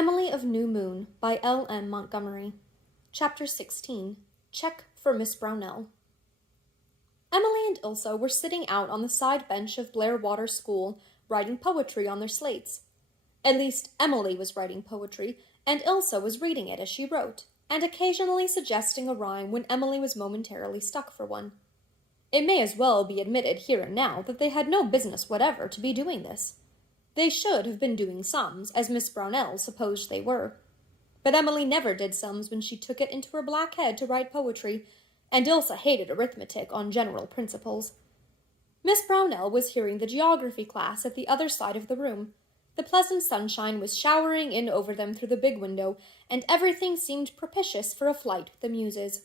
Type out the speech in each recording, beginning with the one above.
Emily of New Moon by L. M. Montgomery. Chapter 16. Check for Miss Brownell. Emily and Ilsa were sitting out on the side bench of Blairwater School, writing poetry on their slates. At least Emily was writing poetry, and Ilsa was reading it as she wrote, and occasionally suggesting a rhyme when Emily was momentarily stuck for one. It may as well be admitted here and now that they had no business whatever to be doing this. They should have been doing sums, as Miss Brownell supposed they were. But Emily never did sums when she took it into her black head to write poetry, and Ilsa hated arithmetic on general principles. Miss Brownell was hearing the geography class at the other side of the room. The pleasant sunshine was showering in over them through the big window, and everything seemed propitious for a flight with the muses.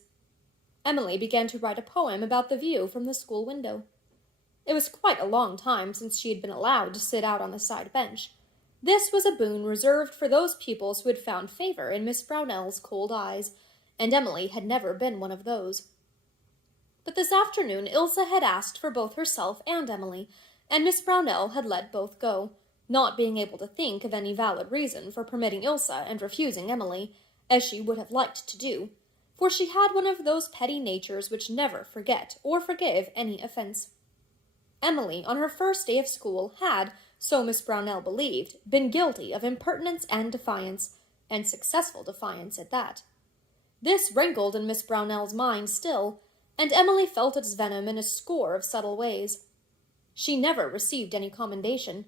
Emily began to write a poem about the view from the school window. It was quite a long time since she had been allowed to sit out on the side bench. This was a boon reserved for those pupils who had found favor in Miss Brownell's cold eyes, and Emily had never been one of those. But this afternoon Ilsa had asked for both herself and Emily, and Miss Brownell had let both go, not being able to think of any valid reason for permitting Ilsa and refusing Emily, as she would have liked to do, for she had one of those petty natures which never forget or forgive any offense. Emily, on her first day of school, had, so Miss Brownell believed, been guilty of impertinence and defiance, and successful defiance at that. This rankled in Miss Brownell's mind still, and Emily felt its venom in a score of subtle ways. She never received any commendation.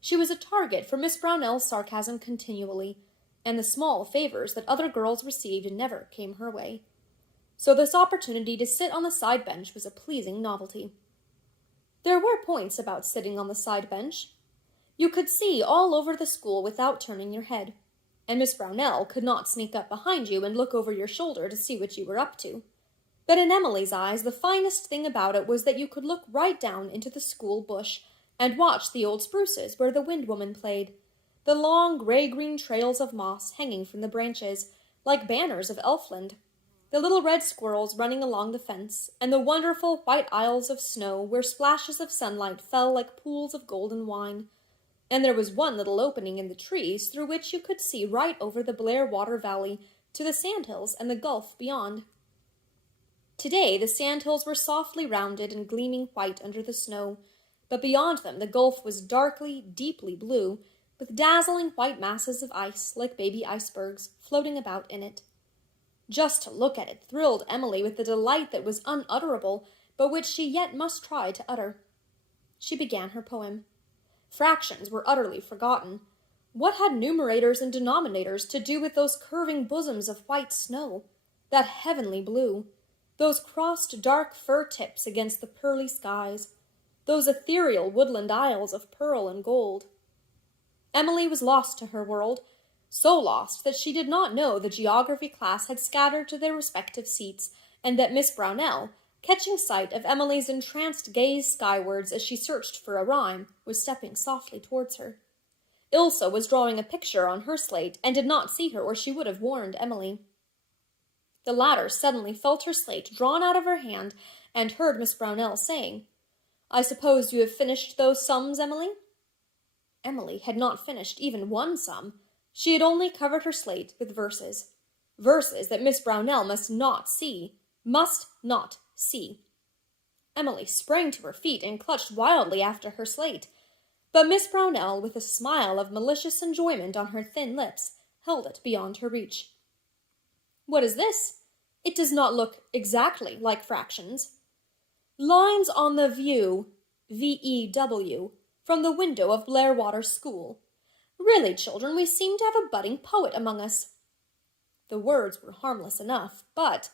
She was a target for Miss Brownell's sarcasm continually, and the small favors that other girls received never came her way. So this opportunity to sit on the side bench was a pleasing novelty. There were points about sitting on the side bench. You could see all over the school without turning your head, and Miss Brownell could not sneak up behind you and look over your shoulder to see what you were up to. But in Emily's eyes, the finest thing about it was that you could look right down into the school bush and watch the old spruces where the wind woman played, the long gray-green trails of moss hanging from the branches, like banners of Elfland, the little red squirrels running along the fence, and the wonderful white aisles of snow where splashes of sunlight fell like pools of golden wine. And there was one little opening in the trees through which you could see right over the Blairwater Valley to the sandhills and the gulf beyond. Today the sandhills were softly rounded and gleaming white under the snow, but beyond them the gulf was darkly, deeply blue, with dazzling white masses of ice like baby icebergs floating about in it. Just to look at it thrilled Emily with the delight that was unutterable, but which she yet must try to utter. She began her poem. Fractions were utterly forgotten. What had numerators and denominators to do with those curving bosoms of white snow, that heavenly blue, those crossed dark fir tips against the pearly skies, those ethereal woodland isles of pearl and gold? Emily was lost to her world, so lost that she did not know the geography class had scattered to their respective seats, and that Miss Brownell, catching sight of Emily's entranced gaze skywards as she searched for a rhyme, was stepping softly towards her. Ilsa was drawing a picture on her slate, and did not see her, or she would have warned Emily. The latter suddenly felt her slate drawn out of her hand, and heard Miss Brownell saying, "I suppose you have finished those sums, Emily?" Emily had not finished even one sum. She had only covered her slate with verses. Verses that Miss Brownell must not see. Must not see. Emily sprang to her feet and clutched wildly after her slate. But Miss Brownell, with a smile of malicious enjoyment on her thin lips, held it beyond her reach. "What is this? It does not look exactly like fractions." "Lines on the view, VEW, from the window of Blairwater School. Really, children, we seem to have a budding poet among us." The words were harmless enough, but,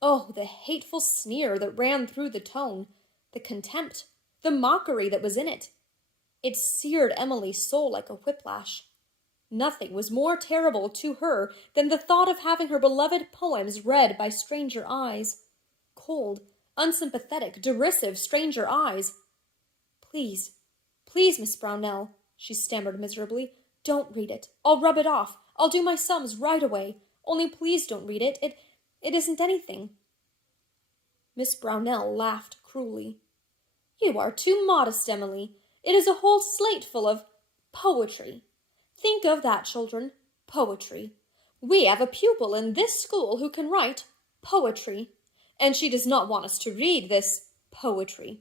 oh, the hateful sneer that ran through the tone, the contempt, the mockery that was in it. It seared Emily's soul like a whiplash. Nothing was more terrible to her than the thought of having her beloved poems read by stranger eyes. Cold, unsympathetic, derisive stranger eyes. Please, Miss Brownell," she stammered miserably, "don't read it. I'll rub it off. I'll do my sums right away. Only please don't read it. It isn't anything." Miss Brownell laughed cruelly. "You are too modest, Emily. It is a whole slate full of poetry. Think of that, children. poetry. We have a pupil in this school who can write poetry, and she does not want us to read this poetry.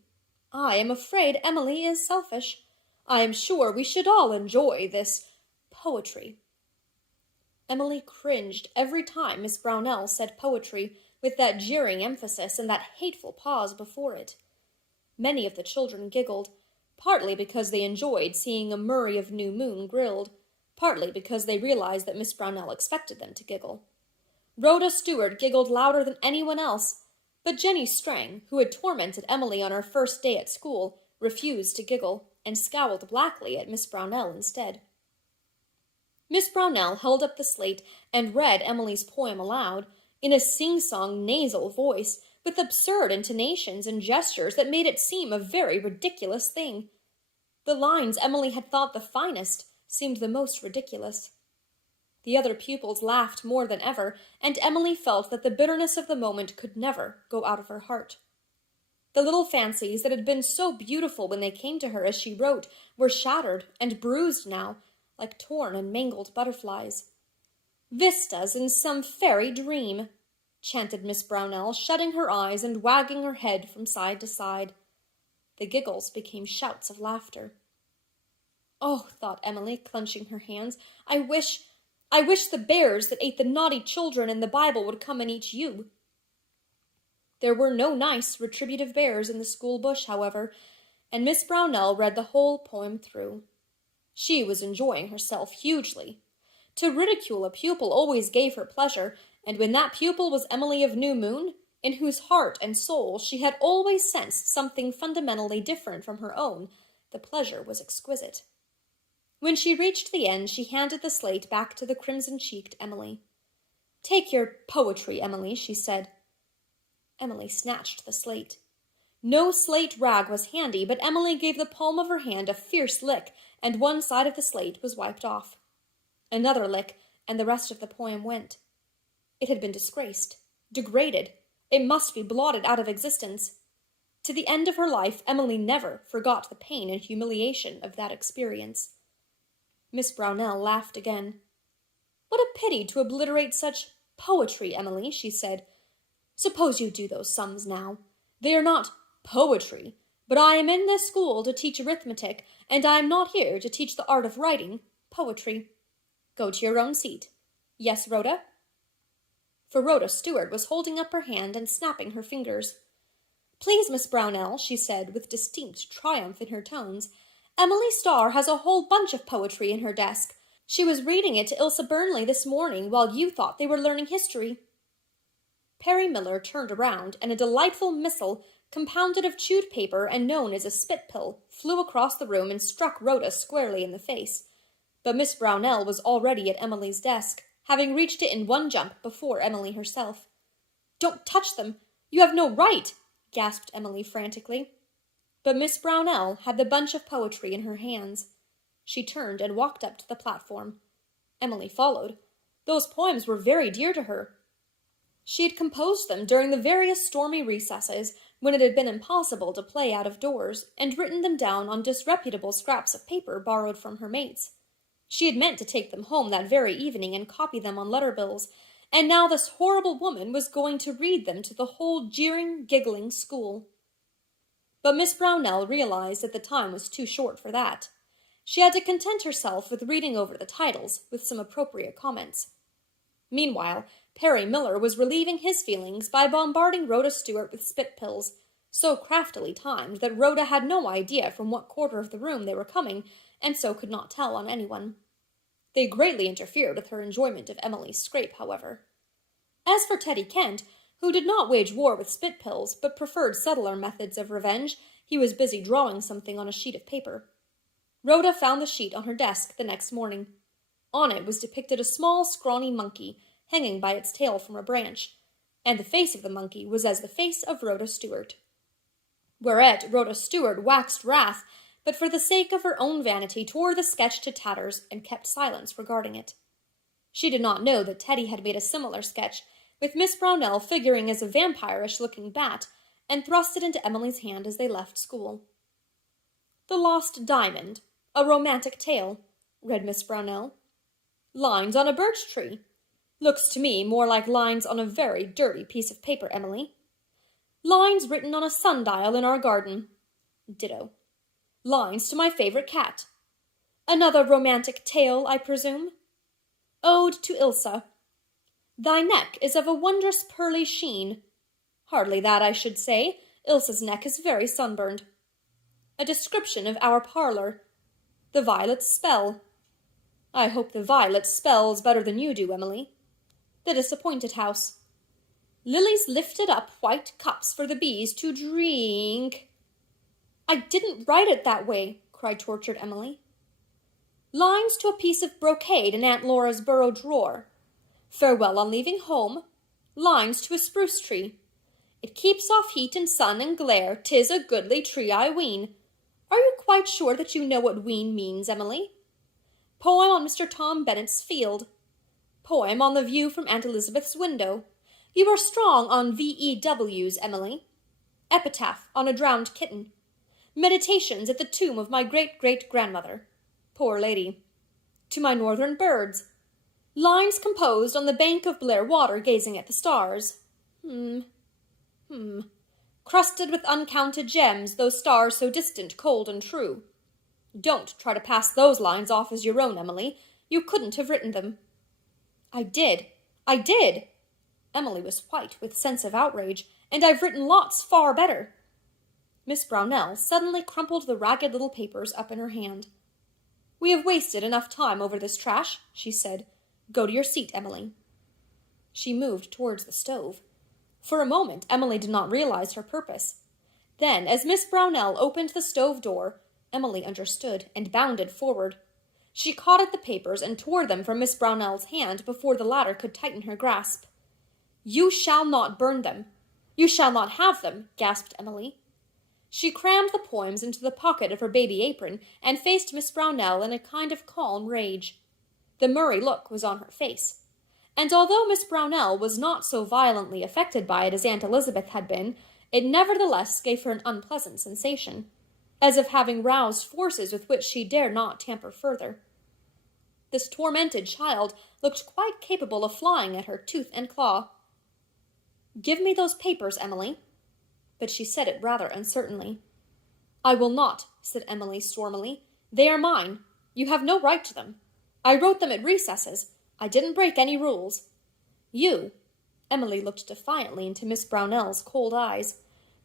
I am afraid Emily is selfish. I am sure we should all enjoy this poetry." Emily cringed every time Miss Brownell said poetry, with that jeering emphasis and that hateful pause before it. Many of the children giggled, partly because they enjoyed seeing a Murray of New Moon grilled, partly because they realized that Miss Brownell expected them to giggle. Rhoda Stewart giggled louder than anyone else, but Jenny Strang, who had tormented Emily on her first day at school, refused to giggle, and scowled blackly at Miss Brownell instead. Miss Brownell held up the slate and read Emily's poem aloud, in a sing-song nasal voice, with absurd intonations and gestures that made it seem a very ridiculous thing. The lines Emily had thought the finest seemed the most ridiculous. The other pupils laughed more than ever, and Emily felt that the bitterness of the moment could never go out of her heart. The little fancies that had been so beautiful when they came to her as she wrote were shattered and bruised now, like torn and mangled butterflies. "Vistas in some fairy dream," chanted Miss Brownell, shutting her eyes and wagging her head from side to side. The giggles became shouts of laughter. "Oh," thought Emily, clenching her hands, I wish the bears that ate the naughty children in the Bible would come and eat you." There were no nice, retributive bears in the school bush, however, and Miss Brownell read the whole poem through. She was enjoying herself hugely. To ridicule a pupil always gave her pleasure, and when that pupil was Emily of New Moon, in whose heart and soul she had always sensed something fundamentally different from her own, the pleasure was exquisite. When she reached the end, she handed the slate back to the crimson-cheeked Emily. "Take your poetry, Emily," she said. Emily snatched the slate. No slate rag was handy, but Emily gave the palm of her hand a fierce lick, and one side of the slate was wiped off. Another lick, and the rest of the poem went. It had been disgraced, degraded. It must be blotted out of existence. To the end of her life, Emily never forgot the pain and humiliation of that experience. Miss Brownell laughed again. "What a pity to obliterate such poetry, Emily," she said. "Suppose you do those sums now. They are not poetry, but I am in this school to teach arithmetic, and I am not here to teach the art of writing poetry. Go to your own seat. Yes, Rhoda?" For Rhoda Stewart was holding up her hand and snapping her fingers. "Please, Miss Brownell," she said, with distinct triumph in her tones, "Emily Starr has a whole bunch of poetry in her desk. She was reading it to Ilsa Burnley this morning while you thought they were learning history." Perry Miller turned around, and a delightful missile, compounded of chewed paper and known as a spit pill, flew across the room and struck Rhoda squarely in the face. But Miss Brownell was already at Emily's desk, having reached it in one jump before Emily herself. "Don't touch them! You have no right!" gasped Emily frantically. But Miss Brownell had the bunch of poetry in her hands. She turned and walked up to the platform. Emily followed. Those poems were very dear to her. She had composed them during the various stormy recesses when it had been impossible to play out of doors, and written them down on disreputable scraps of paper borrowed from her mates. She had meant to take them home that very evening and copy them on letter bills, and now this horrible woman was going to read them to the whole jeering, giggling school. But Miss Brownell realized that the time was too short for that. She had to content herself with reading over the titles, with some appropriate comments. Meanwhile, Perry Miller was relieving his feelings by bombarding Rhoda Stewart with spit pills, so craftily timed that Rhoda had no idea from what quarter of the room they were coming, and so could not tell on anyone. They greatly interfered with her enjoyment of Emily's scrape, however. As for Teddy Kent, who did not wage war with spit pills, but preferred subtler methods of revenge, he was busy drawing something on a sheet of paper. Rhoda found the sheet on her desk the next morning. On it was depicted a small, scrawny monkey, hanging by its tail from a branch, and the face of the monkey was as the face of Rhoda Stewart. Whereat Rhoda Stewart waxed wrath, but for the sake of her own vanity tore the sketch to tatters and kept silence regarding it. She did not know that Teddy had made a similar sketch, with Miss Brownell figuring as a vampirish-looking bat, and thrust it into Emily's hand as they left school. "The Lost Diamond, a Romantic Tale," read Miss Brownell. Lines on a birch tree. Looks to me more like lines on a very dirty piece of paper, Emily. Lines written on a sundial in our garden. Ditto. Lines to my favorite cat. Another romantic tale, I presume. Ode to Ilsa. Thy neck is of a wondrous pearly sheen. Hardly that, I should say. Ilsa's neck is very sunburned. A description of our parlor. The violet's spell. I hope the violet spells better than you do, Emily. The disappointed house. Lily's lifted up white cups for the bees to drink. I didn't write it that way, cried tortured Emily. Lines to a piece of brocade in Aunt Laura's bureau drawer. Farewell on leaving home. Lines to a spruce tree. It keeps off heat and sun and glare. 'Tis a goodly tree, I ween. Are you quite sure that you know what ween means, Emily? Poem on Mr. Tom Bennet's field. Poem on the view from Aunt Elizabeth's window. You are strong on VEWs, Emily. Epitaph on a drowned kitten. Meditations at the tomb of my great-great-grandmother. Poor lady. To my northern birds. Lines composed on the bank of Blair water gazing at the stars. Crusted with uncounted gems, those stars so distant, cold, and true. Don't try to pass those lines off as your own, Emily. You couldn't have written them. I did. Emily was white with sense of outrage, and I've written lots far better. Miss Brownell suddenly crumpled the ragged little papers up in her hand. We have wasted enough time over this trash, she said. Go to your seat, Emily. She moved towards the stove. For a moment, Emily did not realize her purpose. Then, as Miss Brownell opened the stove door, Emily understood and bounded forward. She caught at the papers and tore them from Miss Brownell's hand before the latter could tighten her grasp. You shall not burn them. You shall not have them, gasped Emily. She crammed the poems into the pocket of her baby apron and faced Miss Brownell in a kind of calm rage. The Murray look was on her face, and although Miss Brownell was not so violently affected by it as Aunt Elizabeth had been, it nevertheless gave her an unpleasant sensation, as of having roused forces with which she dared not tamper further. This tormented child looked quite capable of flying at her tooth and claw. Give me those papers, Emily. But she said it rather uncertainly. I will not, said Emily stormily. They are mine. You have no right to them. I wrote them at recesses. I didn't break any rules. You, Emily looked defiantly into Miss Brownell's cold eyes,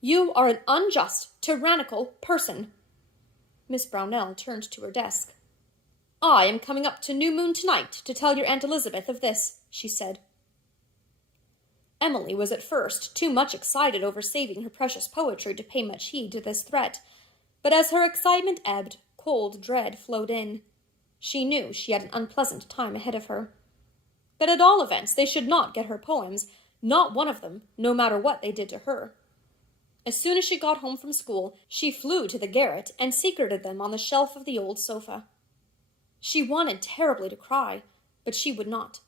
you are an unjust, tyrannical person. Miss Brownell turned to her desk. I am coming up to New Moon tonight to tell your Aunt Elizabeth of this, she said. Emily was at first too much excited over saving her precious poetry to pay much heed to this threat, but as her excitement ebbed, cold dread flowed in. She knew she had an unpleasant time ahead of her. But at all events they should not get her poems, not one of them, no matter what they did to her. As soon as she got home from school, she flew to the garret and secreted them on the shelf of the old sofa. She wanted terribly to cry, but she would not.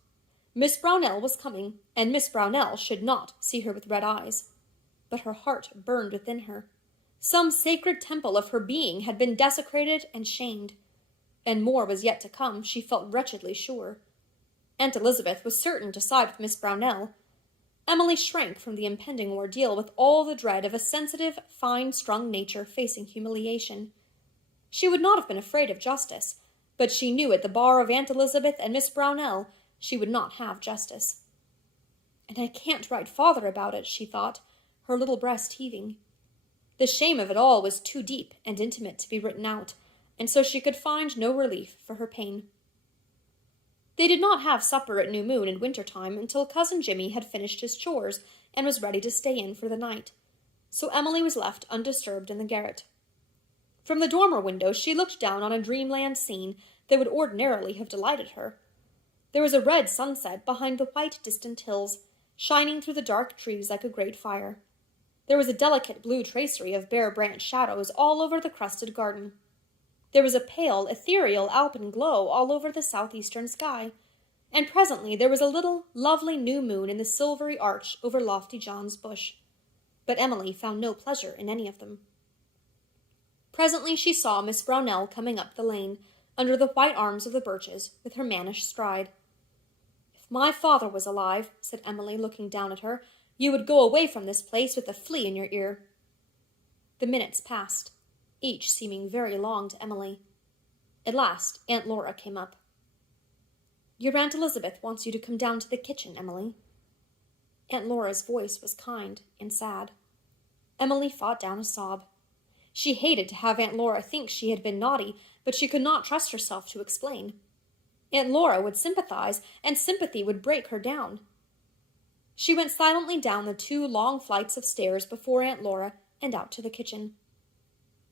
Miss Brownell was coming, and Miss Brownell should not see her with red eyes. But her heart burned within her. Some sacred temple of her being had been desecrated and shamed. And more was yet to come, she felt wretchedly sure. Aunt Elizabeth was certain to side with Miss Brownell. Emily shrank from the impending ordeal with all the dread of a sensitive, fine-strung nature facing humiliation. She would not have been afraid of justice, but she knew at the bar of Aunt Elizabeth and Miss Brownell she would not have justice. And I can't write father about it, she thought, her little breast heaving. The shame of it all was too deep and intimate to be written out, and so she could find no relief for her pain. They did not have supper at New Moon in winter-time until Cousin Jimmy had finished his chores and was ready to stay in for the night, so Emily was left undisturbed in the garret. From the dormer window she looked down on a dreamland scene that would ordinarily have delighted her. There was a red sunset behind the white distant hills, shining through the dark trees like a great fire. There was a delicate blue tracery of bare branch shadows all over the crusted garden. There was a pale, ethereal alpine glow all over the southeastern sky, and presently there was a little, lovely new moon in the silvery arch over Lofty John's bush. But Emily found no pleasure in any of them. Presently she saw Miss Brownell coming up the lane, under the white arms of the birches, with her mannish stride. "If my father was alive," said Emily, looking down at her, "you would go away from this place with a flea in your ear." The minutes passed, each seeming very long to Emily. At last Aunt Laura came up. "Your Aunt Elizabeth wants you to come down to the kitchen, Emily." Aunt Laura's voice was kind and sad. Emily fought down a sob. She hated to have Aunt Laura think she had been naughty, but she could not trust herself to explain. Aunt Laura would sympathize, and sympathy would break her down. She went silently down the 2 long flights of stairs before Aunt Laura and out to the kitchen.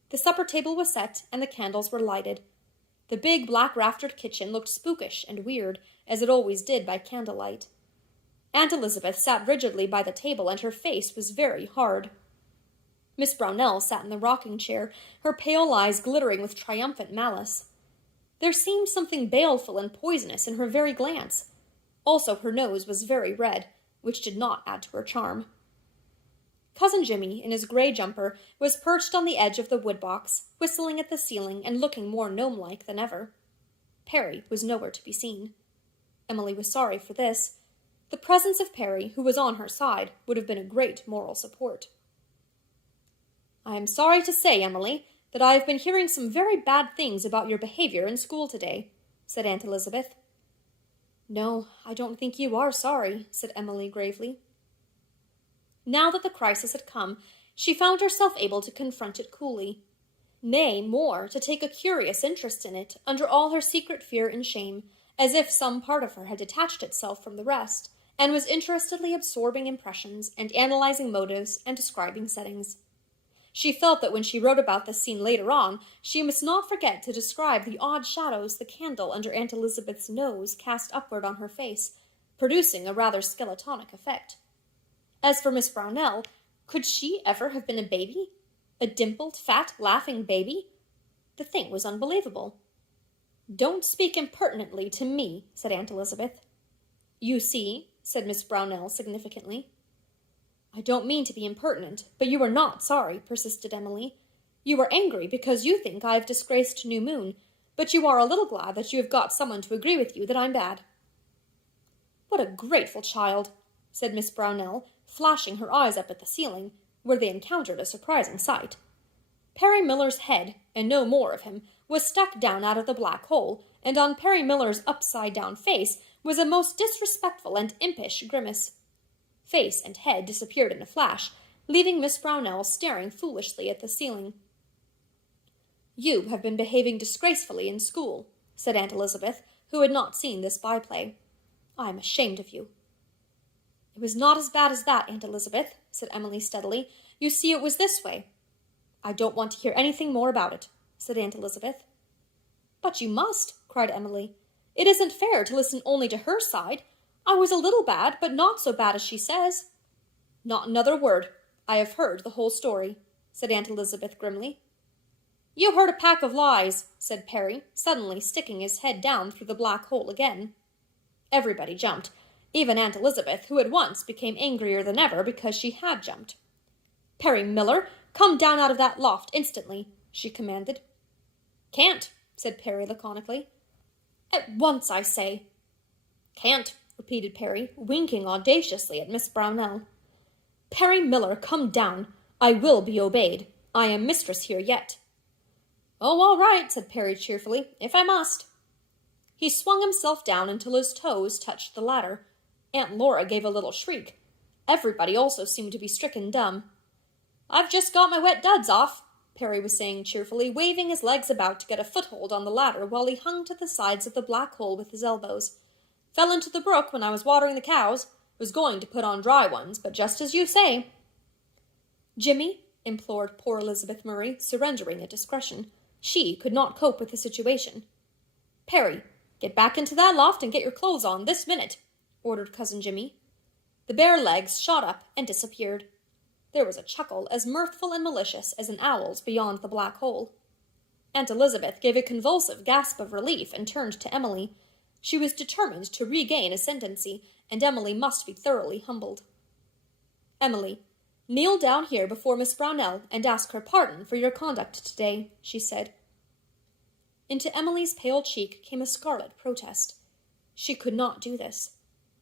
The supper table was set, and the candles were lighted. The big black-raftered kitchen looked spookish and weird, as it always did by candlelight. Aunt Elizabeth sat rigidly by the table, and her face was very hard. Miss Brownell sat in the rocking-chair, her pale eyes glittering with triumphant malice. There seemed something baleful and poisonous in her very glance. Also her nose was very red, which did not add to her charm. Cousin Jimmy, in his gray jumper, was perched on the edge of the woodbox, whistling at the ceiling and looking more gnome-like than ever. Perry was nowhere to be seen. Emily was sorry for this. The presence of Perry, who was on her side, would have been a great moral support. "I am sorry to say, Emily, that I have been hearing some very bad things about your behavior in school today," said Aunt Elizabeth. "No, I don't think you are sorry," said Emily gravely. Now that the crisis had come, she found herself able to confront it coolly. Nay, more, to take a curious interest in it, under all her secret fear and shame, as if some part of her had detached itself from the rest, and was interestedly absorbing impressions, and analyzing motives, and describing settings. She felt that when she wrote about this scene later on, she must not forget to describe the odd shadows the candle under Aunt Elizabeth's nose cast upward on her face, producing a rather skeletonic effect. As for Miss Brownell, could she ever have been a baby? A dimpled, fat, laughing baby? The thing was unbelievable. "Don't speak impertinently to me," said Aunt Elizabeth. "You see," said Miss Brownell significantly. "I don't mean to be impertinent, but you are not sorry," persisted Emily. "You are angry because you think I have disgraced New Moon, but you are a little glad that you have got someone to agree with you that I'm bad." "What a grateful child," said Miss Brownell, flashing her eyes up at the ceiling, where they encountered a surprising sight. Perry Miller's head, and no more of him, was stuck down out of the black hole, and on Perry Miller's upside-down face was a most disrespectful and impish grimace. Face and head disappeared in a flash, leaving Miss Brownell staring foolishly at the ceiling. "You have been behaving disgracefully in school," said Aunt Elizabeth, who had not seen this byplay. "I am ashamed of you." "It was not as bad as that, Aunt Elizabeth," said Emily steadily. "You see, it was this way." "I don't want to hear anything more about it," said Aunt Elizabeth. "But you must," cried Emily. "It isn't fair to listen only to her side. I was a little bad, but not so bad as she says." "Not another word. I have heard the whole story," said Aunt Elizabeth grimly. "You heard a pack of lies," said Perry, suddenly sticking his head down through the black hole again. Everybody jumped, even Aunt Elizabeth, who at once became angrier than ever because she had jumped. "Perry Miller, come down out of that loft instantly," she commanded. "Can't," said Perry laconically. "At once, I say." "Can't," repeated Perry, winking audaciously at Miss Brownell. "Perry Miller, come down. I will be obeyed. I am mistress here yet." "Oh, all right," said Perry cheerfully, "if I must." He swung himself down until his toes touched the ladder. Aunt Laura gave a little shriek. Everybody also seemed to be stricken dumb. "I've just got my wet duds off," Perry was saying cheerfully, waving his legs about to get a foothold on the ladder while he hung to the sides of the black hole with his elbows. "Fell into the brook when I was watering the cows. Was going to put on dry ones, but just as you say." "Jimmy," implored poor Elizabeth Murray, surrendering at discretion. She could not cope with the situation. "Perry, get back into that loft and get your clothes on this minute," ordered Cousin Jimmy. The bare legs shot up and disappeared. There was a chuckle as mirthful and malicious as an owl's beyond the black hole. Aunt Elizabeth gave a convulsive gasp of relief and turned to Emily. She was determined to regain ascendancy, and Emily must be thoroughly humbled. "Emily, kneel down here before Miss Brownell and ask her pardon for your conduct today," she said. Into Emily's pale cheek came a scarlet protest. She could not do this.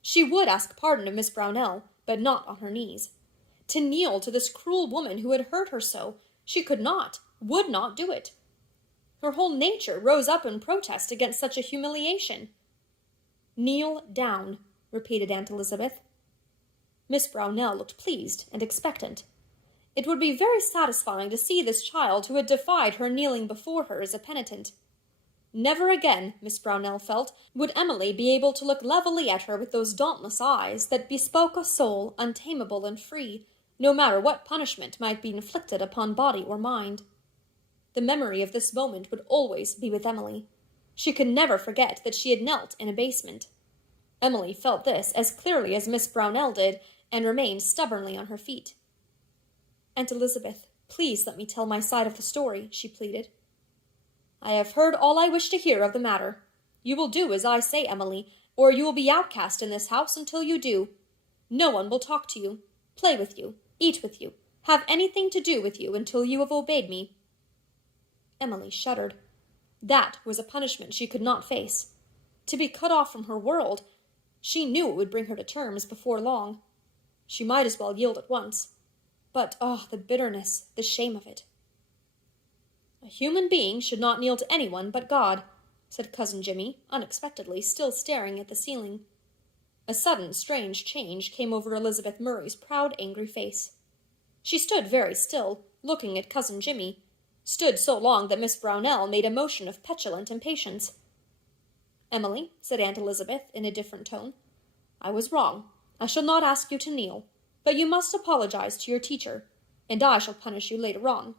She would ask pardon of Miss Brownell, but not on her knees. To kneel to this cruel woman who had hurt her so, she could not, would not do it. Her whole nature rose up in protest against such a humiliation. "Kneel down," repeated Aunt Elizabeth. Miss Brownell looked pleased and expectant. It would be very satisfying to see this child who had defied her kneeling before her as a penitent. Never again, Miss Brownell felt, would Emily be able to look levelly at her with those dauntless eyes that bespoke a soul untamable and free, no matter what punishment might be inflicted upon body or mind. The memory of this moment would always be with Emily. She could never forget that she had knelt in abasement. Emily felt this as clearly as Miss Brownell did, and remained stubbornly on her feet. "Aunt Elizabeth, please let me tell my side of the story," she pleaded. "I have heard all I wish to hear of the matter. You will do as I say, Emily, or you will be outcast in this house until you do. No one will talk to you, play with you, eat with you, have anything to do with you until you have obeyed me." Emily shuddered. That was a punishment she could not face. To be cut off from her world, she knew it would bring her to terms before long. She might as well yield at once. But, the bitterness, the shame of it. "A human being should not kneel to anyone but God," said Cousin Jimmy, unexpectedly, still staring at the ceiling. A sudden, strange change came over Elizabeth Murray's proud, angry face. She stood very still, looking at Cousin Jimmy, stood so long that Miss Brownell made a motion of petulant impatience. "Emily," said Aunt Elizabeth in a different tone, "I was wrong. I shall not ask you to kneel, but you must apologize to your teacher, and I shall punish you later on."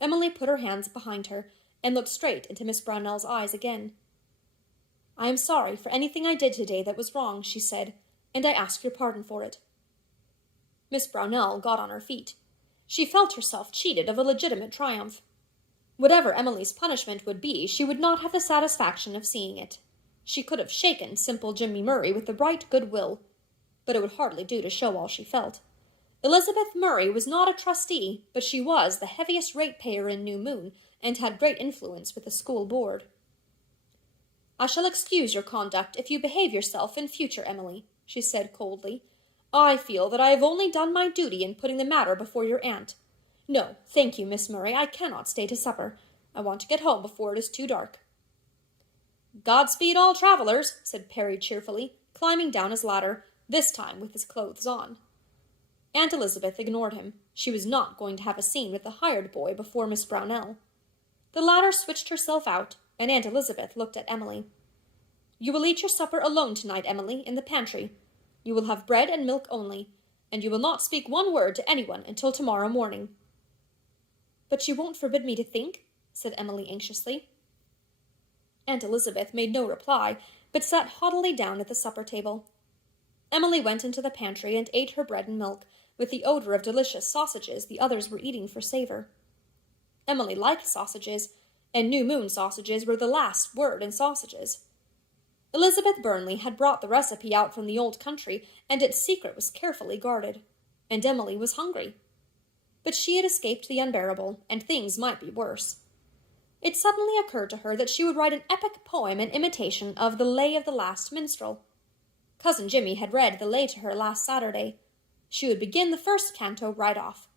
Emily put her hands behind her and looked straight into Miss Brownell's eyes again. "I am sorry for anything I did today that was wrong," she said, "and I ask your pardon for it." Miss Brownell got on her feet. She felt herself cheated of a legitimate triumph. Whatever Emily's punishment would be, she would not have the satisfaction of seeing it. She could have shaken simple Jimmy Murray with the right good will, but it would hardly do to show all she felt. Elizabeth Murray was not a trustee, but she was the heaviest ratepayer in New Moon, and had great influence with the school board. "I shall excuse your conduct if you behave yourself in future, Emily," she said coldly. "I feel that I have only done my duty in putting the matter before your aunt. No, thank you, Miss Murray, I cannot stay to supper. I want to get home before it is too dark." "Godspeed all travelers," said Perry cheerfully, climbing down his ladder, this time with his clothes on. Aunt Elizabeth ignored him. She was not going to have a scene with the hired boy before Miss Brownell. The latter switched herself out, and Aunt Elizabeth looked at Emily. "You will eat your supper alone tonight, Emily, in the pantry. You will have bread and milk only, and you will not speak one word to anyone until tomorrow morning." "But you won't forbid me to think?" said Emily anxiously. Aunt Elizabeth made no reply, but sat haughtily down at the supper table. Emily went into the pantry and ate her bread and milk, with the odor of delicious sausages the others were eating for savor. Emily liked sausages, and New Moon sausages were the last word in sausages. Elizabeth Burnley had brought the recipe out from the old country, and its secret was carefully guarded, and Emily was hungry. But she had escaped the unbearable, and things might be worse. It suddenly occurred to her that she would write an epic poem in imitation of the Lay of the Last Minstrel. Cousin Jimmy had read the lay to her last Saturday. She would begin the first canto right off.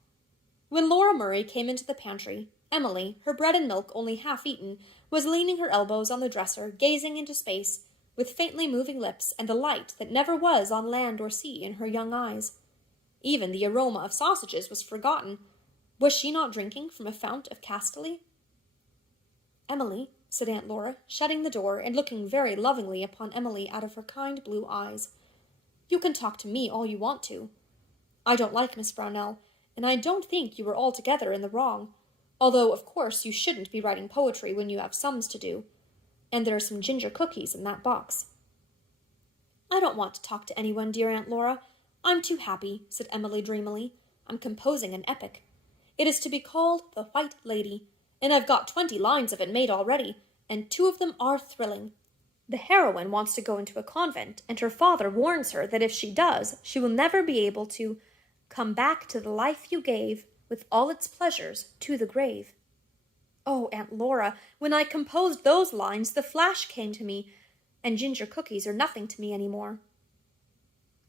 When Laura Murray came into the pantry, Emily, her bread and milk only half eaten, was leaning her elbows on the dresser, gazing into space, with faintly moving lips and the light that never was on land or sea in her young eyes. Even the aroma of sausages was forgotten. Was she not drinking from a fount of Castaly? "Emily," said Aunt Laura, shutting the door and looking very lovingly upon Emily out of her kind blue eyes, "you can talk to me all you want to. I don't like Miss Brownell, and I don't think you were altogether in the wrong, although of course you shouldn't be writing poetry when you have sums to do. And there are some ginger cookies in that box." "I don't want to talk to anyone, dear Aunt Laura. I'm too happy," said Emily dreamily. "I'm composing an epic. It is to be called The White Lady, and I've got 20 lines of it made already, and 2 of them are thrilling. The heroine wants to go into a convent, and her father warns her that if she does, she will never be able to come back to the life you gave, with all its pleasures, to the grave." Oh, Aunt Laura, when I composed those lines, the flash came to me, and ginger cookies are nothing to me any more.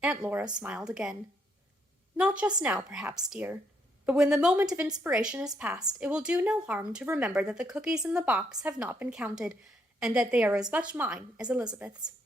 Aunt Laura smiled again. Not just now, perhaps, dear, but when the moment of inspiration has passed, it will do no harm to remember that the cookies in the box have not been counted, and that they are as much mine as Elizabeth's.